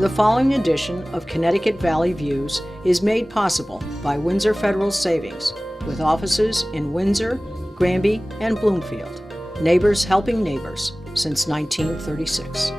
The following edition of Connecticut Valley Views is made possible by Windsor Federal Savings, with offices in Windsor, Granby, and Bloomfield. Neighbors helping neighbors since 1936.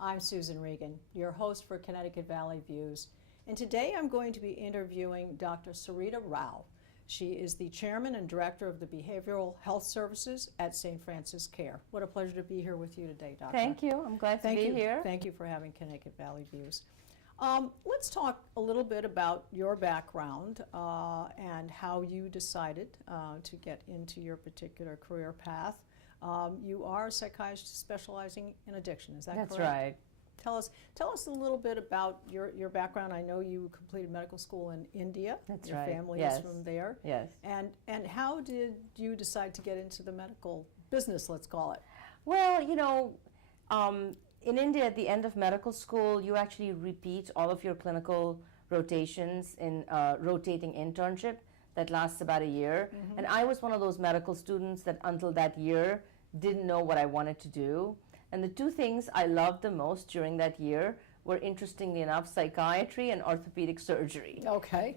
I'm Susan Regan, your host for Connecticut Valley Views, and today I'm going to be interviewing Dr. Surita Rao. She is the chairman and director of the Behavioral Health Services at St. Francis Care. What a pleasure to be here with you today, Doctor. Thank you. I'm glad to be here. Thank you for having Connecticut Valley Views. Let's talk a little bit about your background and how you decided to get into your particular career path. You are a psychiatrist specializing in addiction, is that correct? That's right. Tell us a little bit about your background. I know you completed medical school in India. That's your right. family Yes. is from there. Yes. And how did you decide to get into the medical business, let's call it? Well, in India, at the end of medical school, you actually repeat all of your clinical rotations in a rotating internship that lasts about a year. Mm-hmm. And I was one of those medical students that until that year didn't know what I wanted to do. And the two things I loved the most during that year were, interestingly enough, psychiatry and orthopedic surgery. Okay.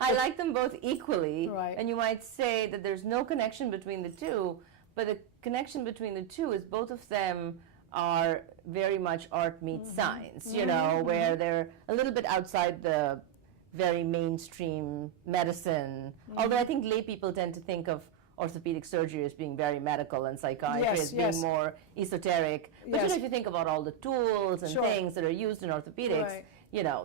I like them both equally. Right. And you might say that there's no connection between the two, but the connection between the two is both of them are very much art meets science, where they're a little bit outside the very mainstream medicine. Although I think lay people tend to think of orthopedic surgery as being very medical and psychiatry as being more esoteric. But if you think about all the tools and things that are used in orthopedics,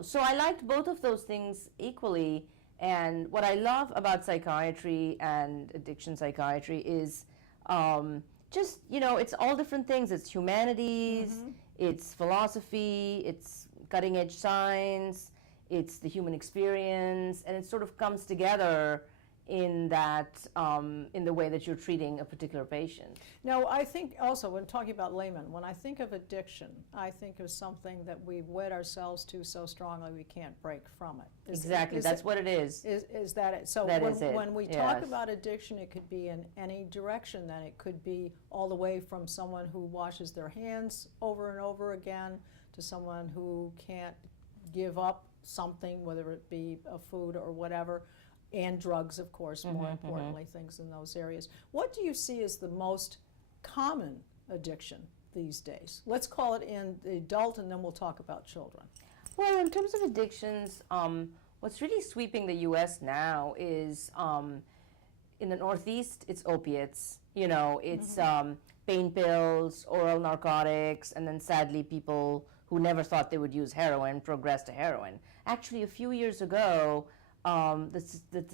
so I liked both of those things equally. And what I love about psychiatry and addiction psychiatry is it's all different things. It's humanities, it's philosophy, it's cutting edge science, it's the human experience, and it sort of comes together in that, in the way that you're treating a particular patient. Now, I think also when talking about laymen, when I think of addiction, I think of something that we've wed ourselves to so strongly we can't break from it. Exactly, that's what it is. Is that it? So when we talk about addiction, it could be in any direction. Then it could be all the way from someone who washes their hands over and over again to someone who can't give up something, whether it be a food or whatever, and drugs, of course, more importantly, things in those areas. What do you see as the most common addiction these days? Let's call it in the adult, and then we'll talk about children. Well, in terms of addictions, what's really sweeping the U.S. now is, in the Northeast, it's opiates. It's pain pills, oral narcotics, and then sadly people who never thought they would use heroin progress to heroin. Actually, a few years ago, the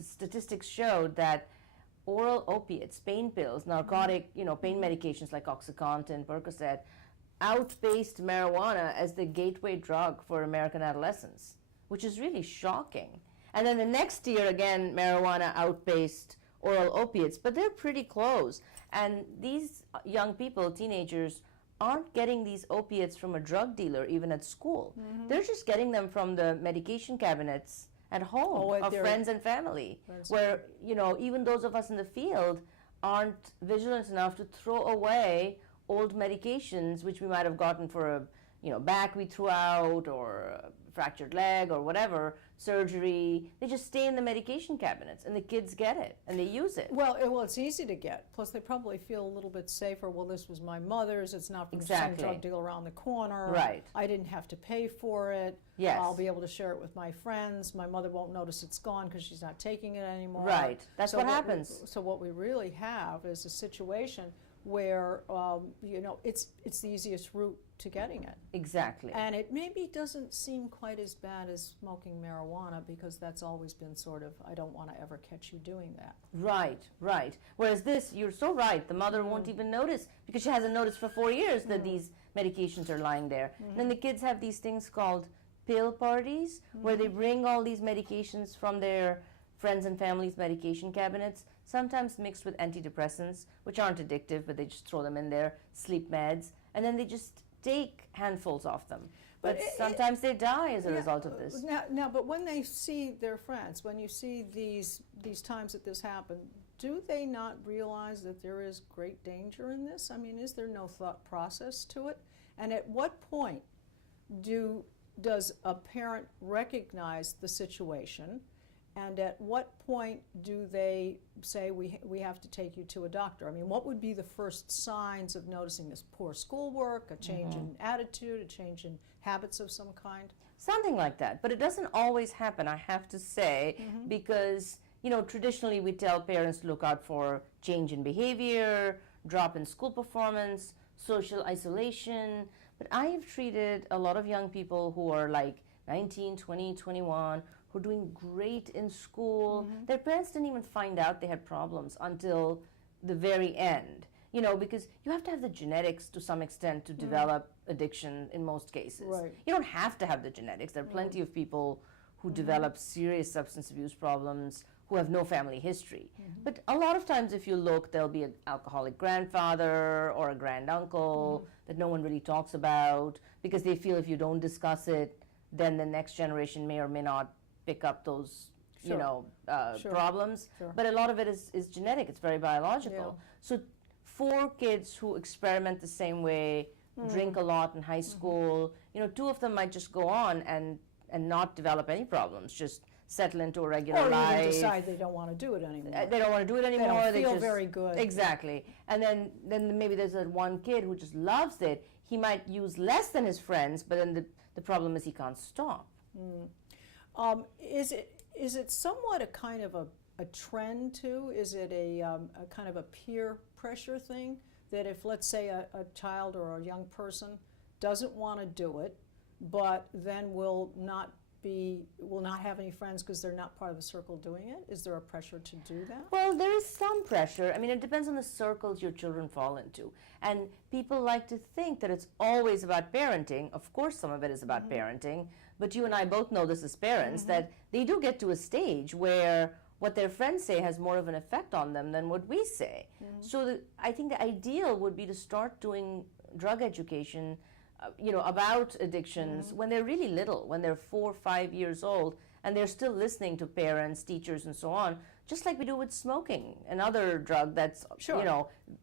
statistics showed that oral opiates, pain pills, narcotic, pain medications like OxyContin, Percocet, outpaced marijuana as the gateway drug for American adolescents, which is really shocking. And then the next year, again, marijuana outpaced oral opiates, but they're pretty close. And these young people, teenagers, aren't getting these opiates from a drug dealer, even at school. They're just getting them from the medication cabinets at home of friends and family, where even those of us in the field aren't vigilant enough to throw away old medications which we might have gotten for a back we threw out, or a fractured leg, or whatever, surgery. They just stay in the medication cabinets, and the kids get it and they use it. Well, it's easy to get. Plus, they probably feel a little bit safer. Well, this was my mother's. It's not from some drug dealer around the corner. Right. I didn't have to pay for it. Yes. I'll be able to share it with my friends. My mother won't notice it's gone because she's not taking it anymore. Right. That's what happens. So what we really have is a situation where it's the easiest route to getting it. Exactly. And it maybe doesn't seem quite as bad as smoking marijuana, because that's always been sort of, I don't want to ever catch you doing that. Right, right. Whereas this, you're so right, the mother won't even notice, because she hasn't noticed for 4 years that these medications are lying there. And then the kids have these things called pill parties, where they bring all these medications from their friends and family's medication cabinets, sometimes mixed with antidepressants, which aren't addictive, but they just throw them in there, sleep meds, and then they just take handfuls of them. But sometimes they die as a result of this. Now, but when they see their friends, when you see these times that this happened, do they not realize that there is great danger in this? I mean, is there no thought process to it? And at what point does a parent recognize the situation? And at what point do they say, we have to take you to a doctor? I mean, what would be the first signs of noticing this? Poor schoolwork, a change in attitude, a change in habits of some kind? Something like that. But it doesn't always happen, I have to say, because, traditionally we tell parents to look out for change in behavior, drop in school performance, social isolation. But I have treated a lot of young people who are like 19, 20, 21, who are doing great in school. Their parents didn't even find out they had problems until the very end. Because you have to have the genetics to some extent to develop addiction in most cases. Right. You don't have to have the genetics. There are plenty of people who develop serious substance abuse problems who have no family history. But a lot of times if you look, there'll be an alcoholic grandfather or a granduncle that no one really talks about, because they feel if you don't discuss it, then the next generation may or may not pick up those problems. But a lot of it is genetic. It's very biological. So for kids who experiment the same way, drink a lot in high school, 2 of them might just go on and not develop any problems, just settle into a regular life. Or even decide they don't want to do it anymore. They don't want to do it anymore. They don't feel very good. Exactly. And then maybe there's that one kid who just loves it. He might use less than his friends, but then the problem is he can't stop. Is it somewhat a kind of a trend too? Is it a kind of a peer pressure thing, that if, let's say, a child or a young person doesn't want to do it, but then will not have any friends because they're not part of the circle doing it? Is there a pressure to do that? Well, there is some pressure. I mean, it depends on the circles your children fall into. And people like to think that it's always about parenting. Of course, some of it is about parenting. But you and I both know this as parents, that they do get to a stage where what their friends say has more of an effect on them than what we say. So I think the ideal would be to start doing drug education about addictions when they're really little, when they're 4 or 5 years old, and they're still listening to parents, teachers, and so on, just like we do with smoking, another drug that's,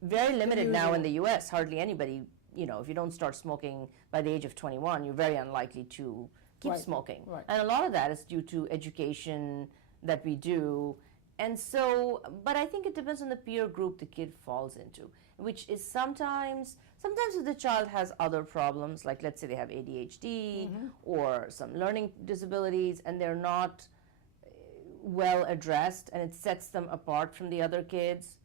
very limited now in the U.S. Hardly anybody, if you don't start smoking by the age of 21, you're very unlikely to keep smoking. Right. And a lot of that is due to education that we do. And so, but I think it depends on the peer group the kid falls into, which is sometimes if the child has other problems, like let's say they have ADHD or some learning disabilities, and they're not well addressed, and it sets them apart from the other kids,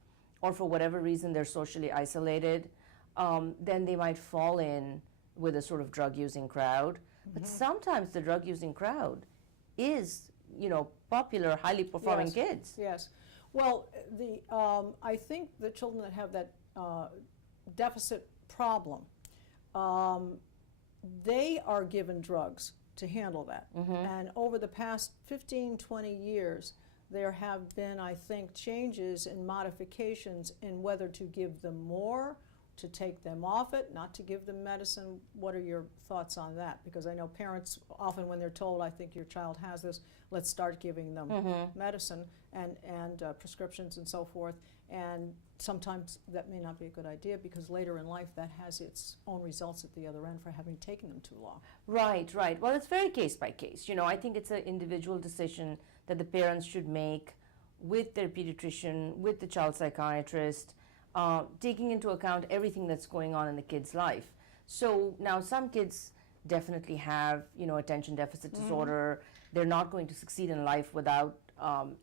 or for whatever reason they're socially isolated, then they might fall in with a sort of drug-using crowd. But sometimes the drug-using crowd is, popular, highly performing kids. Yes. Well, I think the children that have that deficit problem, they are given drugs to handle that. And over the past 15, 20 years, there have been, I think, changes and modifications in whether to give them more, to take them off it, not to give them medicine. What are your thoughts on that? Because I know parents often, when they're told, I think your child has this, let's start giving them medicine and prescriptions and so forth. And sometimes that may not be a good idea, because later in life that has its own results at the other end for having taken them too long. Right. Well, it's very case by case. I think it's an individual decision that the parents should make with their pediatrician, with the child psychiatrist, taking into account everything that's going on in the kid's life. So now some kids definitely have, attention deficit disorder. They're not going to succeed in life without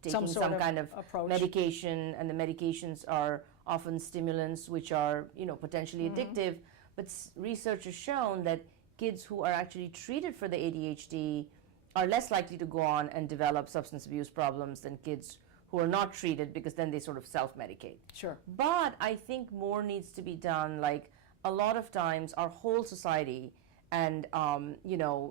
taking some kind of approach. medication, and the medications are often stimulants which are, potentially addictive. But research has shown that kids who are actually treated for the ADHD are less likely to go on and develop substance abuse problems than kids who are not treated, because then they sort of self-medicate. Sure. But I think more needs to be done. Like, a lot of times our whole society, and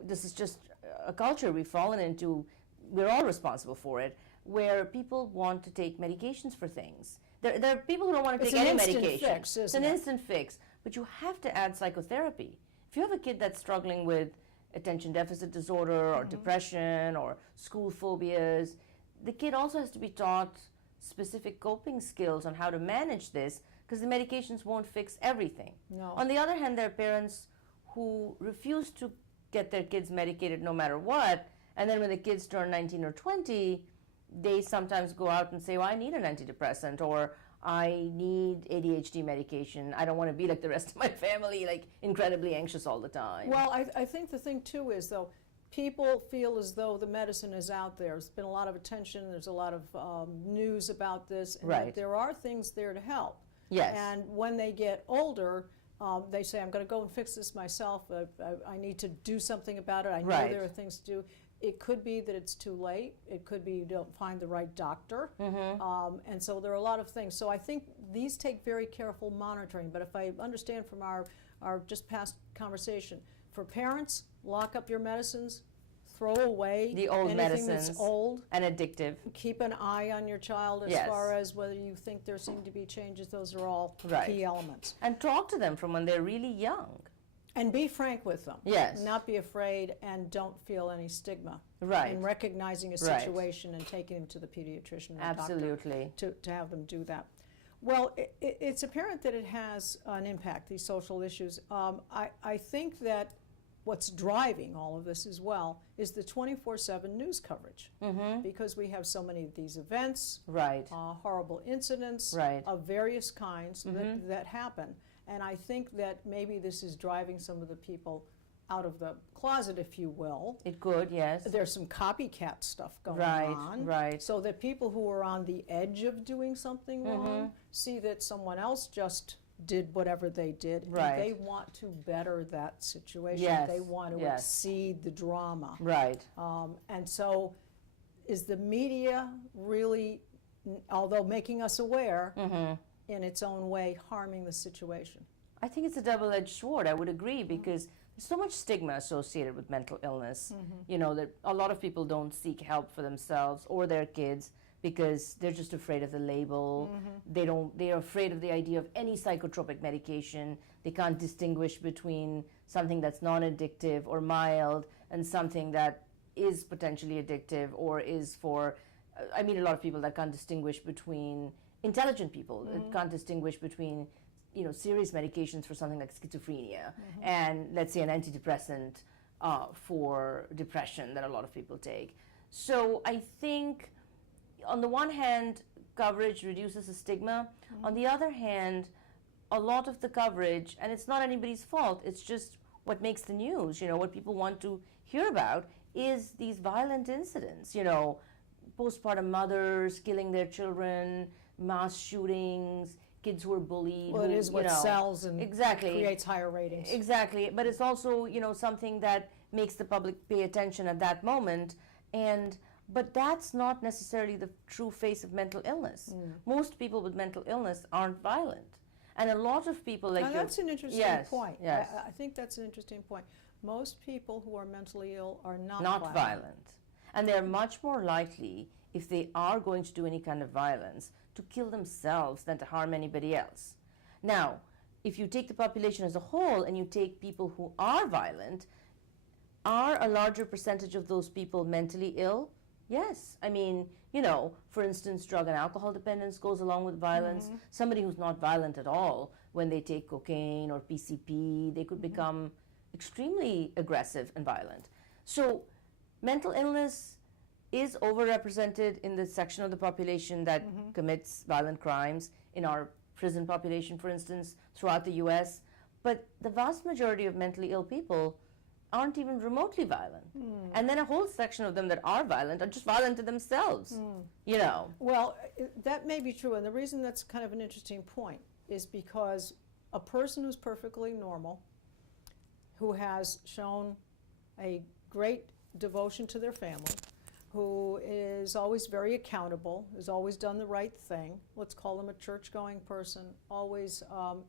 this is just a culture we've fallen into, we're all responsible for it, where people want to take medications for things. There are people who don't want to take any medication. It's an instant fix, but you have to add psychotherapy. If you have a kid that's struggling with attention deficit disorder or depression or school phobias, the kid also has to be taught specific coping skills on how to manage this, because the medications won't fix everything. No. On the other hand, there are parents who refuse to get their kids medicated no matter what, and then when the kids turn 19 or 20, they sometimes go out and say, well, I need an antidepressant, or I need ADHD medication. I don't want to be like the rest of my family, like incredibly anxious all the time. Well, I think the thing too is, though, people feel as though the medicine is out there. There's been a lot of attention, there's a lot of news about this, and that there are things there to help. Yes. And when they get older, they say, I'm going to go and fix this myself. I need to do something about it. I know there are things to do. It could be that it's too late. It could be you don't find the right doctor. And so there are a lot of things. So I think these take very careful monitoring. But if I understand from our just past conversation, for parents, lock up your medicines, throw away the old anything medicines that's old and addictive. Keep an eye on your child as far as whether you think there seem to be changes. Those are all key elements. And talk to them from when they're really young. And be frank with them. Yes. Not be afraid, and don't feel any stigma. Right. And recognizing a situation and taking them to the pediatrician or Absolutely. doctor to have them do that. Well, it's apparent that it has an impact, these social issues. I think that what's driving all of this as well is the 24/7 news coverage. Because we have so many of these events, horrible incidents of various kinds that happen. And I think that maybe this is driving some of the people out of the closet, if you will. It could, yes. There's some copycat stuff going on. Right. So that people who are on the edge of doing something wrong see that someone else just did whatever they did, and they want to better that situation. Yes. They want to exceed the drama. Right. And so is the media really, although making us aware, in its own way, harming the situation? I think it's a double-edged sword. I would agree, because there's so much stigma associated with mental illness. That a lot of people don't seek help for themselves or their kids because they're just afraid of the label. They're afraid of the idea of any psychotropic medication. They can't distinguish between something that's non-addictive or mild and something that is potentially addictive or is for, I mean, a lot of people that can't distinguish between intelligent people that can't distinguish between, serious medications for something like schizophrenia and, let's say, an antidepressant for depression that a lot of people take. So I think, on the one hand, coverage reduces the stigma. On the other hand, a lot of the coverage, and it's not anybody's fault, it's just what makes the news, what people want to hear about, is these violent incidents, postpartum mothers killing their children, mass shootings, kids who are bullied. Well, it is what sells and creates higher ratings. Exactly, but it's also, something that makes the public pay attention at that moment. But that's not necessarily the true face of mental illness. Most people with mental illness aren't violent. And a lot of people like that's an interesting point. Yes. I think that's an interesting point. Most people who are mentally ill are not violent. And they're much more likely, if they are going to do any kind of violence, to kill themselves than to harm anybody else. Now, if you take the population as a whole and you take people who are violent, are a larger percentage of those people mentally ill? Yes. I mean, for instance, drug and alcohol dependence goes along with violence. Somebody who's not violent at all, when they take cocaine or PCP, they could become extremely aggressive and violent. So mental illness is overrepresented in the section of the population that commits violent crimes, in our prison population, for instance, throughout the U.S. But the vast majority of mentally ill people aren't even remotely violent. And then a whole section of them that are violent are just violent to themselves, you know. Well, that may be true, and the reason that's kind of an interesting point is because a person who's perfectly normal, who has shown a great devotion to their family, who is always very accountable, has always done the right thing, let's call them a church-going person, always,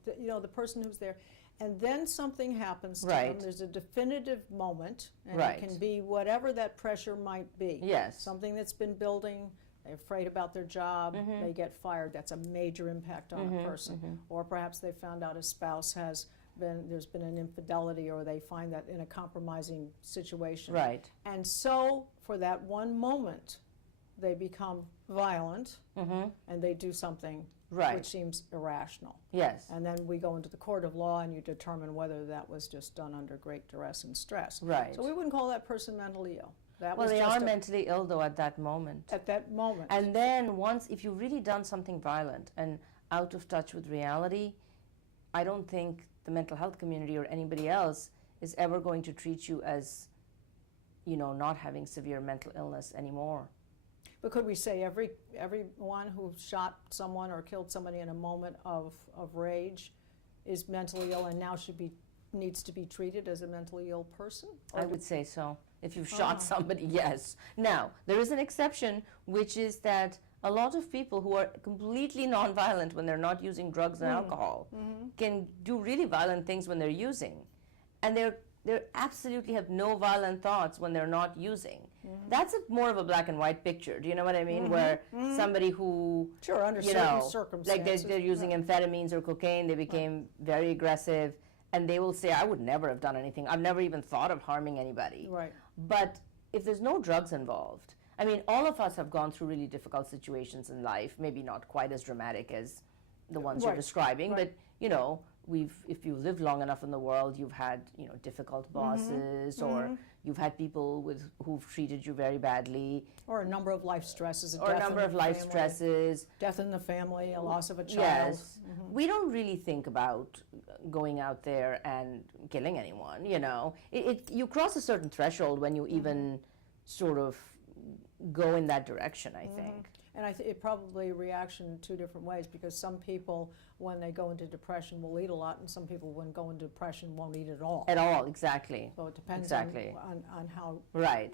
the person who's there, and then something happens to them, there's a definitive moment, and it can be whatever that pressure might be. Yes. Something that's been building, they're afraid about their job, they get fired, that's a major impact on a person. Or perhaps they found out a spouse there's been an infidelity, or they find that in a compromising situation. Right. And so, for that one moment, they become violent, and they do something which seems irrational. Yes. And then we go into the court of law, and you determine whether that was just done under great duress and stress. Right. So we wouldn't call that person mentally ill. Well, they are mentally ill, though, at that moment. At that moment. And then if you've really done something violent and out of touch with reality, I don't think the mental health community or anybody else is ever going to treat you as, not having severe mental illness anymore. But could we say everyone who shot someone or killed somebody in a moment of rage is mentally ill and now needs to be treated as a mentally ill person? I would say so. If you've shot somebody, yes. Now, there is an exception, which is that a lot of people who are completely nonviolent when they're not using drugs and alcohol can do really violent things when they're using. And they absolutely have no violent thoughts when they're not using. That's more of a black and white picture. Do you know what I mean? Where somebody who, under certain circumstances, like they're using amphetamines or cocaine, they became very aggressive, and they will say, I would never have done anything. I've never even thought of harming anybody. Right. But if there's no drugs involved, I mean, all of us have gone through really difficult situations in life, maybe not quite as dramatic as the ones you're describing, but, if you've lived long enough in the world, you've had, difficult bosses, or you've had people who've treated you very badly. Or a number of life stresses. Death in the family, a loss of a child. Yes. We don't really think about going out there and killing anyone, You cross a certain threshold when you even sort of go in that direction, I think. And it probably reacts in two different ways, because some people, when they go into depression, will eat a lot, and some people, when go into depression, won't eat at all. At all, exactly. So it depends on how, how you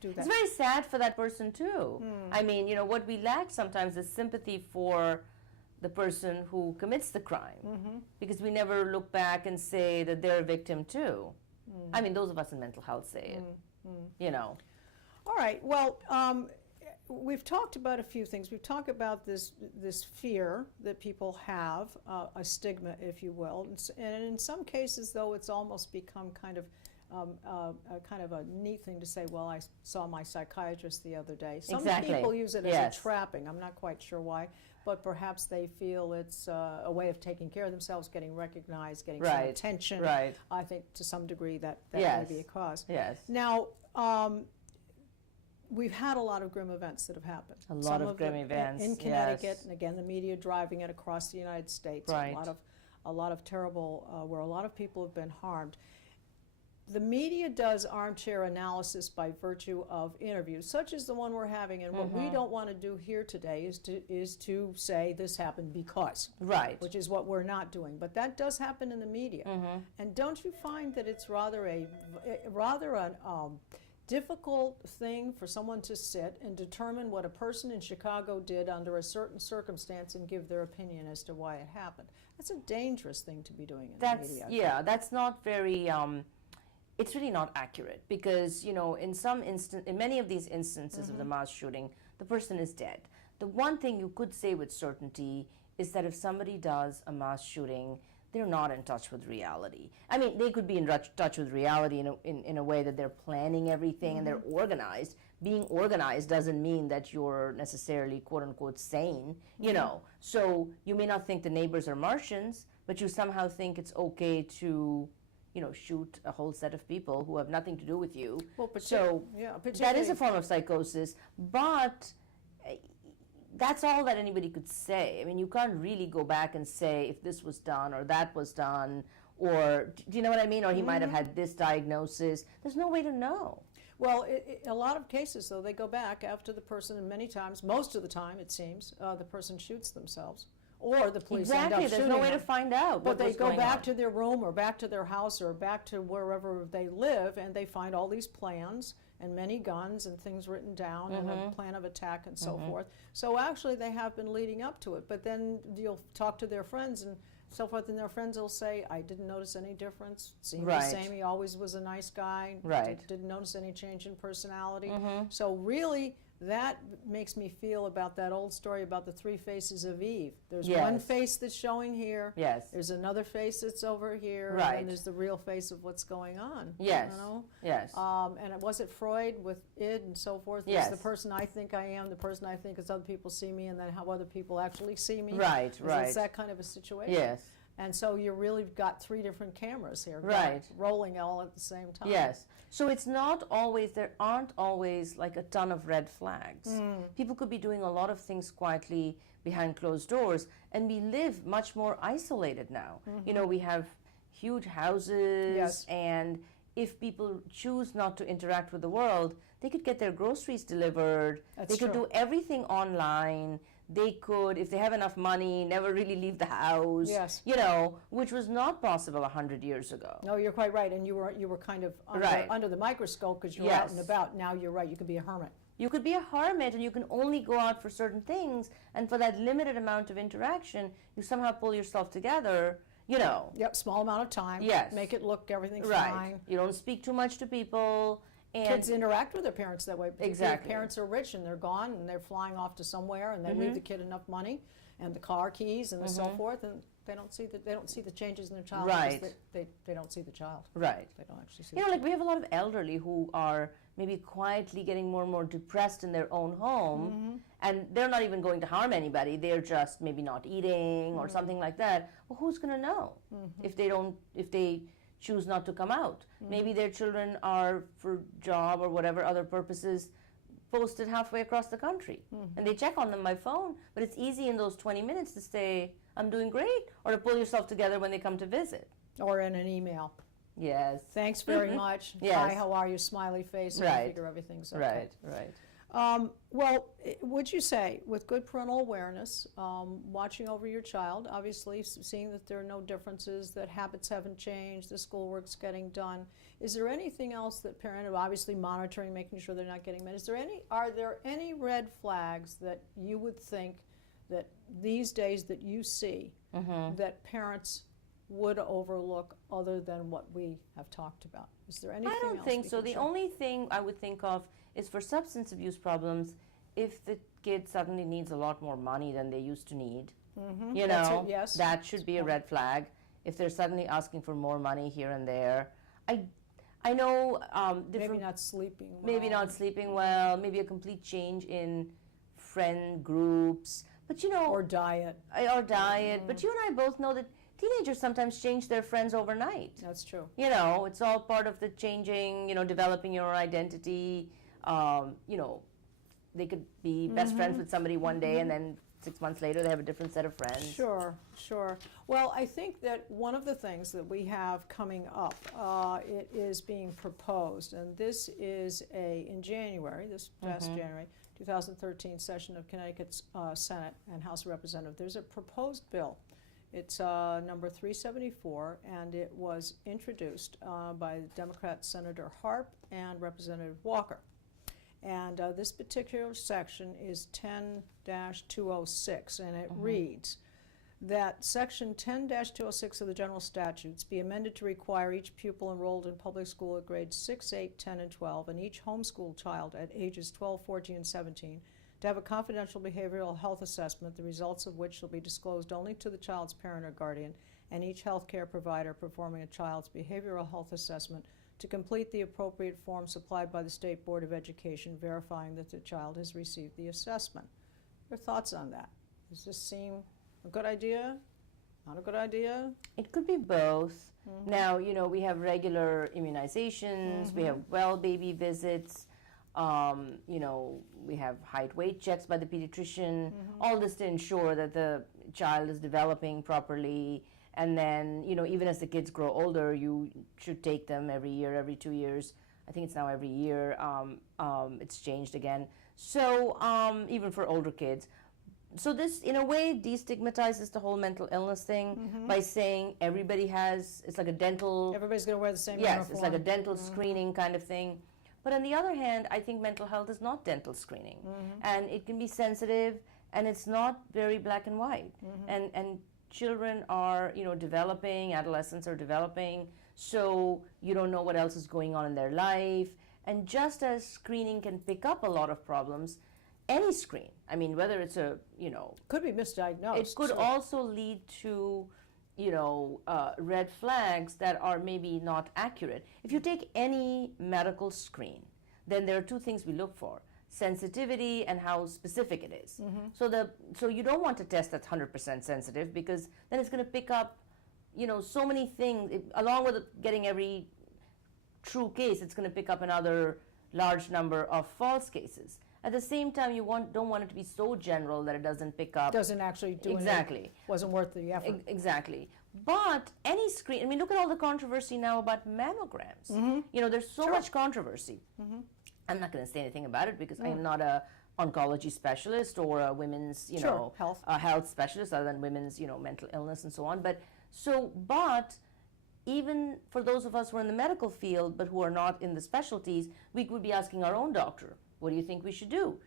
do that. It's very sad for that person, too. I mean, what we lack sometimes is sympathy for the person who commits the crime, because we never look back and say that they're a victim, too. I mean, those of us in mental health say it, All right, well, we've talked about a few things. We've talked about this fear that people have, a stigma, if you will. And in some cases, though, it's almost become kind of a neat thing to say, well, I saw my psychiatrist the other day. Some people use it as a trapping. I'm not quite sure why, but perhaps they feel it's a way of taking care of themselves, getting recognized, getting some attention. Right. I think to some degree that may be a cause. Yes. Now, we've had a lot of grim events that have happened. A lot of grim events in Connecticut, and again, the media driving it across the United States. Right. A lot of terrible, where a lot of people have been harmed. The media does armchair analysis by virtue of interviews, such as the one we're having, and what we don't want to do here today is to say this happened because, which is what we're not doing. But that does happen in the media, and don't you find that it's rather a difficult thing for someone to sit and determine what a person in Chicago did under a certain circumstance and give their opinion as to why it happened? That's a dangerous thing to be doing in the media. Yeah, that's not very. It's really not accurate, because in many of these instances of the mass shooting, the person is dead. The one thing you could say with certainty is that if somebody does a mass shooting, they're not in touch with reality. I mean, they could be in touch with reality in a way that they're planning everything and they're organized. Being organized doesn't mean that you're necessarily quote unquote sane, So you may not think the neighbors are Martians, but you somehow think it's okay to shoot a whole set of people who have nothing to do with you. Well, that is a form of psychosis, but that's all that anybody could say. I mean, you can't really go back and say if this was done or that was done, or do you know what I mean? Or he might have had this diagnosis. There's no way to know. Well, a lot of cases, though, they go back after the person, and many times, most of the time, it seems, the person shoots themselves. Or the police end up shooting There's no way them. to find out. But they go back to their room or back to their house or back to wherever they live, and they find all these plans and many guns and things written down and a plan of attack and so forth. So actually they have been leading up to it. But then you'll talk to their friends and so forth, and their friends will say, I didn't notice any difference. Seemed the same. He always was a nice guy. Didn't notice any change in personality. So really, that makes me feel about that old story about the three faces of Eve. There's one face that's showing here. There's another face that's over here. And there's the real face of what's going on. You know? And was it Freud with id and so forth? There's the person I think I am, the person I think as other people see me, and then how other people actually see me. It's that kind of a situation. And so you really got three different cameras here, rolling all at the same time. So it's not always, there aren't always like a ton of red flags. People could be doing a lot of things quietly behind closed doors, and we live much more isolated now. You know, we have huge houses, and if people choose not to interact with the world, they could get their groceries delivered. They could do everything online. They could, if they have enough money, never really leave the house. You know, which was not possible 100 years ago. No, you're quite right, and you were kind of under the microscope because you were out and about. Now you're right. You could be a hermit. You could be a hermit, and you can only go out for certain things. And for that limited amount of interaction, you somehow pull yourself together. You know. Small amount of time. Make it look everything's fine. You don't speak too much to people. And kids interact with their parents that way. If parents are rich and they're gone and they're flying off to somewhere and they leave the kid enough money and the car keys and so forth, and they don't see the changes in their child because they don't see the child. They don't actually see. You know, like we have a lot of elderly who are maybe quietly getting more and more depressed in their own home, and they're not even going to harm anybody. They're just maybe not eating or something like that. Well, who's going to know if they choose not to come out? Maybe their children are, for job or whatever other purposes, posted halfway across the country. And they check on them by phone, but it's easy in those 20 minutes to say, I'm doing great, or to pull yourself together when they come to visit. Or in an email. Thanks very much. Hi, how are you? Smiley face. And I figure everything's okay. Well, would you say, with good parental awareness, watching over your child, obviously seeing that there are no differences, that habits haven't changed, the schoolwork's getting done, is there anything else that Parental, obviously monitoring, making sure they're not getting mad, are there any red flags that you would think that these days that you see that parents would overlook other than what we have talked about? Is there anything else? I don't think so. The only thing I would think of is for substance abuse problems, if the kid suddenly needs a lot more money than they used to need, you know, that should be a red flag. If they're suddenly asking for more money here and there. I know maybe not sleeping well. Maybe not sleeping well, maybe a complete change in friend groups, but you know. Or diet. But you and I both know that teenagers sometimes change their friends overnight. That's true. You know, it's all part of the changing, you know, developing your identity. You know, they could be best friends with somebody one day and then 6 months later they have a different set of friends. Sure. Well, I think that one of the things that we have coming up, it is being proposed, and this is in January, this past January, 2013 session of Connecticut's Senate and House of Representatives. There's a proposed bill. It's number 374, and it was introduced by Democrat Senator Harp and Representative Walker. And this particular section is 10-206, and it reads that Section 10-206 of the General Statutes be amended to require each pupil enrolled in public school at grades 6, 8, 10, and 12, and each homeschool child at ages 12, 14, and 17 to have a confidential behavioral health assessment, the results of which shall be disclosed only to the child's parent or guardian, and each health care provider performing a child's behavioral health assessment to complete the appropriate form supplied by the State Board of Education verifying that the child has received the assessment. Your thoughts on that? Does this seem a good idea? Not a good idea? It could be both. Now, you know, we have regular immunizations, we have well baby visits, you know, we have height weight checks by the pediatrician, all this to ensure that the child is developing properly. And then, even as the kids grow older, you should take them every year, every 2 years. I think it's now every year. It's changed again. So even for older kids. So this, in a way, destigmatizes the whole mental illness thing by saying everybody it's like a dental... Everybody's going to wear the same Yes, uniform. it's like a dental screening kind of thing. But on the other hand, I think mental health is not dental screening. And it can be sensitive, and it's not very black and white. And children are, developing, adolescents are developing, so you don't know what else is going on in their life. And just as screening can pick up a lot of problems, any screen, I mean, whether it's could be misdiagnosed. It could also lead to, red flags that are maybe not accurate. If you take any medical screen, then there are two things we look for: sensitivity and how specific it is. So you don't want a test that's 100% sensitive, because then it's going to pick up, so many things. Along with getting every true case, it's going to pick up another large number of false cases. At the same time, you don't want it to be so general that it doesn't pick up. Doesn't actually do exactly. anything. Wasn't worth the effort. Exactly. But any screen, I mean, look at all the controversy now about mammograms. There's so much controversy. I'm not going to say anything about it because I am not a oncology specialist or a women's, health specialist, other than women's, mental illness and so on. But even for those of us who are in the medical field but who are not in the specialties, we could be asking our own doctor, what do you think we should do?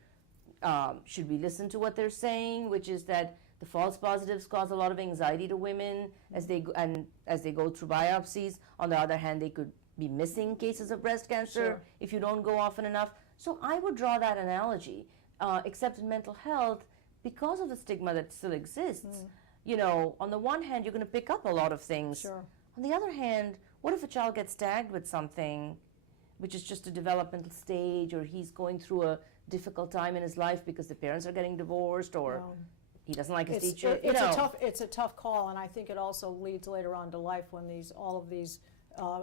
Should we listen to what they're saying, which is that the false positives cause a lot of anxiety to women as they go through biopsies. On the other hand, they could be missing cases of breast cancer if you don't go often enough. So I would draw that analogy, except in mental health, because of the stigma that still exists. On the one hand, you're going to pick up a lot of things. On the other hand, what if a child gets tagged with something which is just a developmental stage, or he's going through a difficult time in his life because the parents are getting divorced, or he doesn't like his teacher? It's a tough call, and I think it also leads later on to life when all of these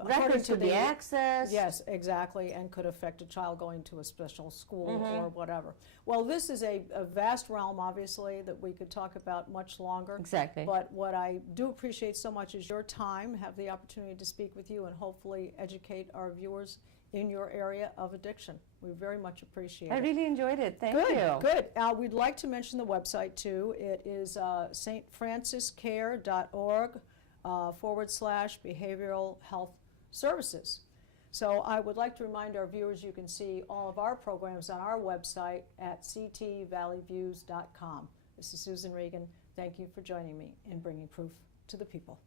records could be accessed. Yes, exactly, and could affect a child going to a special school or whatever. Well, this is a vast realm, obviously, that we could talk about much longer. Exactly. But what I do appreciate so much is your time, have the opportunity to speak with you and hopefully educate our viewers in your area of addiction. We very much appreciate it. I really enjoyed it. Thank you. Good. We'd like to mention the website, too. It is stfranciscare.org /behavioral health services. So I would like to remind our viewers you can see all of our programs on our website at ctvalleyviews.com. This is Susan Regan. Thank you for joining me in bringing proof to the people.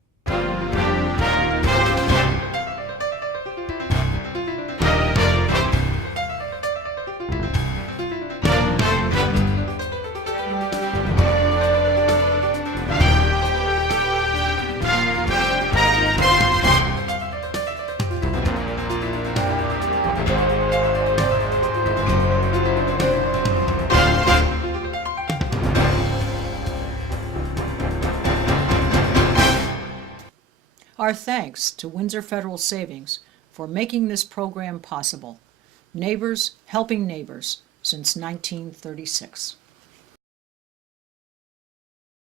Our thanks to Windsor Federal Savings for making this program possible. Neighbors helping neighbors since 1936.